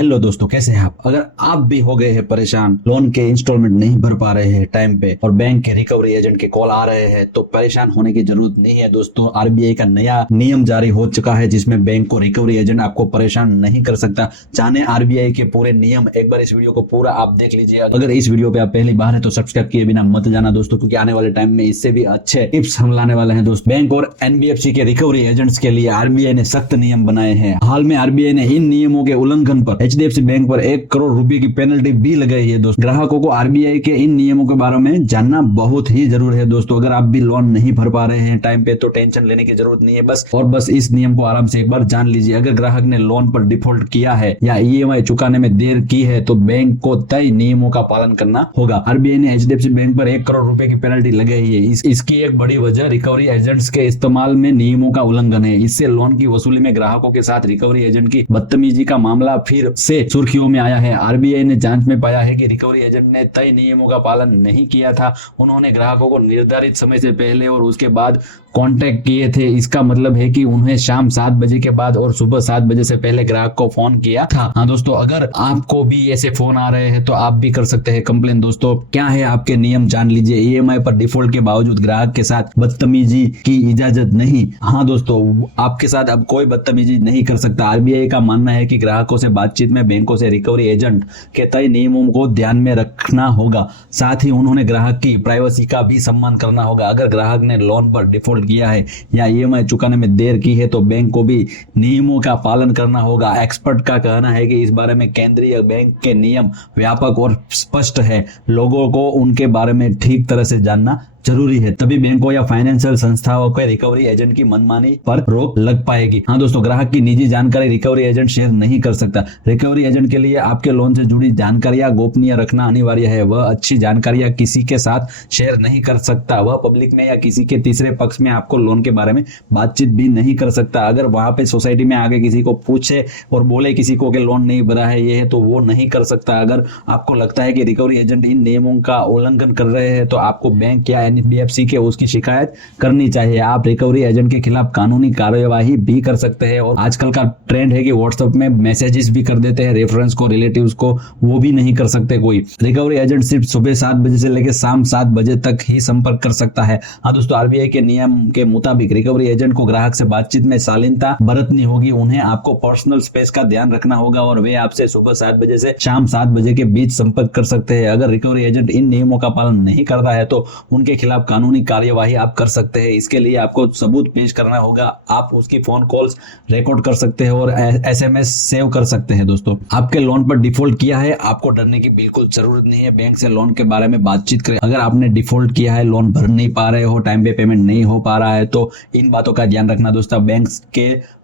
Hello दोस्तों, कैसे हैं आप। अगर आप भी हो गए हैं परेशान, लोन के इंस्टॉलमेंट नहीं भर पा रहे हैं टाइम पे और बैंक के रिकवरी एजेंट के कॉल आ रहे हैं, तो परेशान होने की जरूरत नहीं है दोस्तों। आरबीआई का नया नियम जारी हो चुका है जिसमें बैंक को रिकवरी एजेंट आपको परेशान नहीं कर सकता। जाने आरबीआई के पूरे नियम, एक बार इस वीडियो को पूरा आप देख लीजिए। अगर इस वीडियो पे आप पहली बार है तो सब्सक्राइब किए बिना मत जाना दोस्तों, क्योंकि आने वाले टाइम में इससे भी अच्छे टिप्स हम लाने वाले हैं दोस्तों। बैंक और एनबीएफसी के रिकवरी एजेंट्स के लिए आरबीआई ने सख्त नियम बनाए हैं। हाल में आरबीआई ने इन नियमों के उल्लंघन पर एचडीएफसी बैंक पर 1 करोड़ रुपए की पेनल्टी भी लगाई है दोस्तों। ग्राहकों को आरबीआई के इन नियमों के बारे में जानना बहुत ही जरूरी है दोस्तों। अगर आप भी लोन नहीं भर पा रहे हैं टाइम पे तो टेंशन लेने की जरूरत नहीं है। बस इस नियम को आराम से एक बार जान लीजिए। अगर ग्राहक ने लोन पर डिफॉल्ट किया है या ईएमआई चुकाने में देर की है तो बैंक को तय नियमों का पालन करना होगा। आरबीआई ने एचडीएफसी बैंक पर 1 करोड़ रुपए की पेनल्टी लगाई है। इसकी एक बड़ी वजह रिकवरी एजेंट्स के इस्तेमाल में नियमों का उल्लंघन है। इससे लोन की वसूली में ग्राहकों के साथ रिकवरी एजेंट की बदतमीजी का मामला फिर से सुर्खियों में आया है। आरबीआई ने जांच में पाया है कि रिकवरी एजेंट ने तय नियमों का पालन नहीं किया था। उन्होंने ग्राहकों को निर्धारित समय से पहले और उसके बाद कांटेक्ट किए थे। इसका मतलब है कि उन्हें शाम 7 बजे के बाद और सुबह 7 बजे से पहले ग्राहक को फोन किया था। हाँ दोस्तों, अगर आपको भी ऐसे फोन आ रहे हैं तो आप भी कर सकते हैं कंप्लेन। दोस्तों, क्या है आपके नियम जान लीजिए। ईएमआई पर डिफॉल्ट के बावजूद ग्राहक के साथ बदतमीजी की इजाजत नहीं। हाँ दोस्तों, आपके साथ अब कोई बदतमीजी नहीं कर सकता। आरबीआई का मानना है कि ग्राहकों से बातचीत में बैंकों से रिकवरी एजेंट के तय नियमों को ध्यान में रखना होगा। साथ ही उन्होंने ग्राहक की प्राइवेसी का भी सम्मान करना होगा। अगर ग्राहक ने लोन पर डिफॉल्ट किया है या ईएमआई चुकाने में देर की है तो बैंक को भी नियमों का पालन करना होगा। एक्सपर्ट का कहना है कि इस बारे में केंद्रीय बैंक के नियम व्यापक और स्पष्ट है। लोगों को उनके बारे में ठीक तरह से जानना जरूरी है, तभी बैंकों या फाइनेंशियल संस्थाओं के रिकवरी एजेंट की मनमानी पर रोक लग पाएगी। हाँ दोस्तों, ग्राहक की निजी जानकारी रिकवरी एजेंट शेयर नहीं कर सकता। रिकवरी एजेंट के लिए आपके लोन से जुड़ी जानकारियां गोपनीय रखना अनिवार्य है। वह अच्छी जानकारियां किसी के साथ शेयर नहीं कर सकता। वह पब्लिक में या किसी के तीसरे पक्ष में आपको लोन के बारे में बातचीत भी नहीं कर सकता। अगर वहां पे सोसाइटी में आगे किसी को पूछे और बोले किसी को कि लोन नहीं भरा है ये है, तो वो नहीं कर सकता। अगर आपको लगता है कि रिकवरी एजेंट इन नियमों का उल्लंघन कर रहे हैं तो आपको बैंक या एनबीएफसी के उसकी शिकायत करनी चाहिए। आप रिकवरी एजेंट के खिलाफ कानूनी कार्यवाही भी कर सकते हैं। और आजकल का ट्रेंड है कि व्हाट्सएप में मैसेजेस भी कर देते हैं रेफरेंस को, रिलेटिव्स को, वो भी नहीं कर सकते कोई। रिकवरी एजेंट सिर्फ सुबह 7 बजे से लेकर शाम 7 बजे तक ही संपर्क कर सकता है। हाँ दोस्तों, आरबीआई के नियम के मुताबिक रिकवरी एजेंट को ग्राहक से बातचीत में शालीनता बरतनी होगी। उन्हें आपको पर्सनल स्पेस का ध्यान रखना होगा और वे आपसे सुबह 7 बजे से शाम 7 बजे के बीच संपर्क कर सकते हैं। अगर रिकवरी एजेंट इन नियमों का पालन नहीं करता है तो उनके खिलाफ कानूनी कार्यवाही आप कर सकते हैं। इसके लिए आपको सबूत पेश करना होगा। आप उसकी फोन कॉल्स रिकॉर्ड कर सकते हैं और एसएमएस सेव कर सकते हैं। दोस्तों, आपके लोन पर डिफॉल्ट किया है, आपको डरने की बिल्कुल जरूरत नहीं है। बैंक से लोन के बारे में बातचीत करें। अगर आपने डिफॉल्ट किया है, लोन भर नहीं पा रहे हो, टाइम पे पेमेंट नहीं हो पा रहा है, तो इन बातों का ध्यान रखना दोस्तों।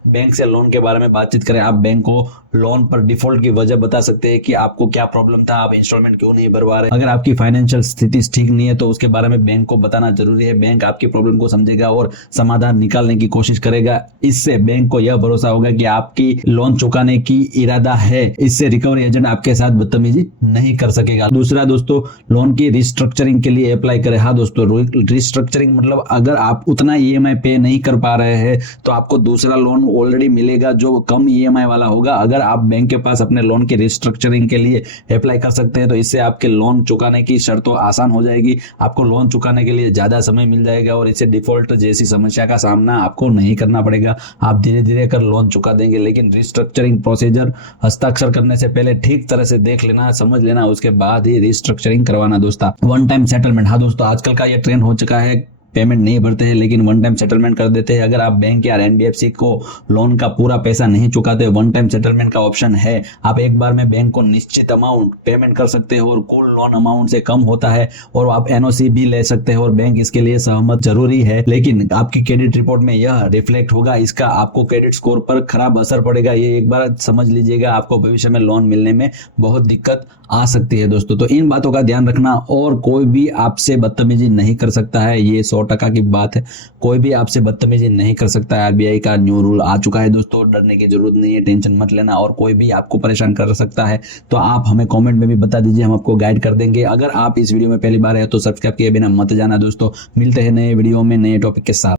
बैंक से लोन के बारे में बातचीत करें। आप बैंक को लोन पर डिफॉल्ट की वजह बता सकते हैं कि आपको क्या प्रॉब्लम था, आप इंस्टॉलमेंट क्यों नहीं भर पा रहे। अगर आपकी फाइनेंशियल स्थिति ठीक नहीं है तो उसके बारे में बैंक को बताना जरूरी है। बैंक आपकी प्रॉब्लम को समझेगा और समाधान निकालने की कोशिश करेगा। इससे बैंक को यह भरोसा होगा कि आपकी लोन चुकाने की इरादा है। इससे रिकवरी एजेंट आपके साथ बदतमीजी नहीं कर सकेगा। दूसरा दोस्तों, लोन की रिस्ट्रक्चरिंग के लिए अप्लाई करें। हाँ दोस्तों, रिस्ट्रक्चरिंग मतलब अगर आप उतना ईएमआई पे नहीं कर पा रहे हैं तो आपको दूसरा लोन ऑलरेडी मिलेगा जो कम ईएमआई वाला होगा। अगर आप बैंक के पास अपने लोन की रिस्ट्रक्चरिंग के लिए अप्लाई कर सकते हैं तो इससे आपके लोन चुकाने की शर्तों आसान हो जाएगी। आपको लोन चुकाने के लिए ज्यादा समय मिल जाएगा और इससे डिफॉल्ट जैसी समस्या का सामना आपको नहीं करना पड़ेगा। आप धीरे धीरे कर लोन चुका देंगे। लेकिन रिस्ट्रक्चरिंग प्रोसीजर हस्ताक्षर करने से पहले ठीक तरह से देख लेना, समझ लेना, उसके बाद ही रिस्ट्रक्चरिंग करवाना दोस्तों। One time settlement. हाँ दोस्तों, आजकल का ये ट्रेंड हो चुका है, पेमेंट नहीं भरते हैं लेकिन वन टाइम सेटलमेंट कर देते हैं। अगर आप बैंक या एनबीएफसी को लोन का पूरा पैसा नहीं चुकाते, वन टाइम सेटलमेंट का ऑप्शन है। आप एक बार में बैंक को निश्चित अमाउंट पेमेंट कर सकते हैं और कुल लोन अमाउंट से कम होता है और आप एनओसी भी ले सकते हैं और बैंक इसके लिए सहमत जरूरी है। लेकिन आपकी क्रेडिट रिपोर्ट में यह रिफ्लेक्ट होगा, इसका आपको क्रेडिट स्कोर पर खराब असर पड़ेगा। ये एक बार समझ लीजिएगा, आपको भविष्य में लोन मिलने में बहुत दिक्कत आ सकती है दोस्तों। तो इन बातों का ध्यान रखना। और कोई भी आपसे बदतमीजी नहीं कर सकता है, ये 100% की बात है। कोई भी आपसे बदतमीजी नहीं कर सकता है। आरबीआई का न्यू रूल आ चुका है दोस्तों, डरने की जरूरत नहीं है, टेंशन मत लेना। और कोई भी आपको परेशान कर सकता है तो आप हमें कमेंट में भी बता दीजिए, हम आपको गाइड कर देंगे। अगर आप इस वीडियो में पहली बार है तो सब्सक्राइब किए बिना मत जाना दोस्तों। मिलते हैं नए वीडियो में नए टॉपिक के साथ।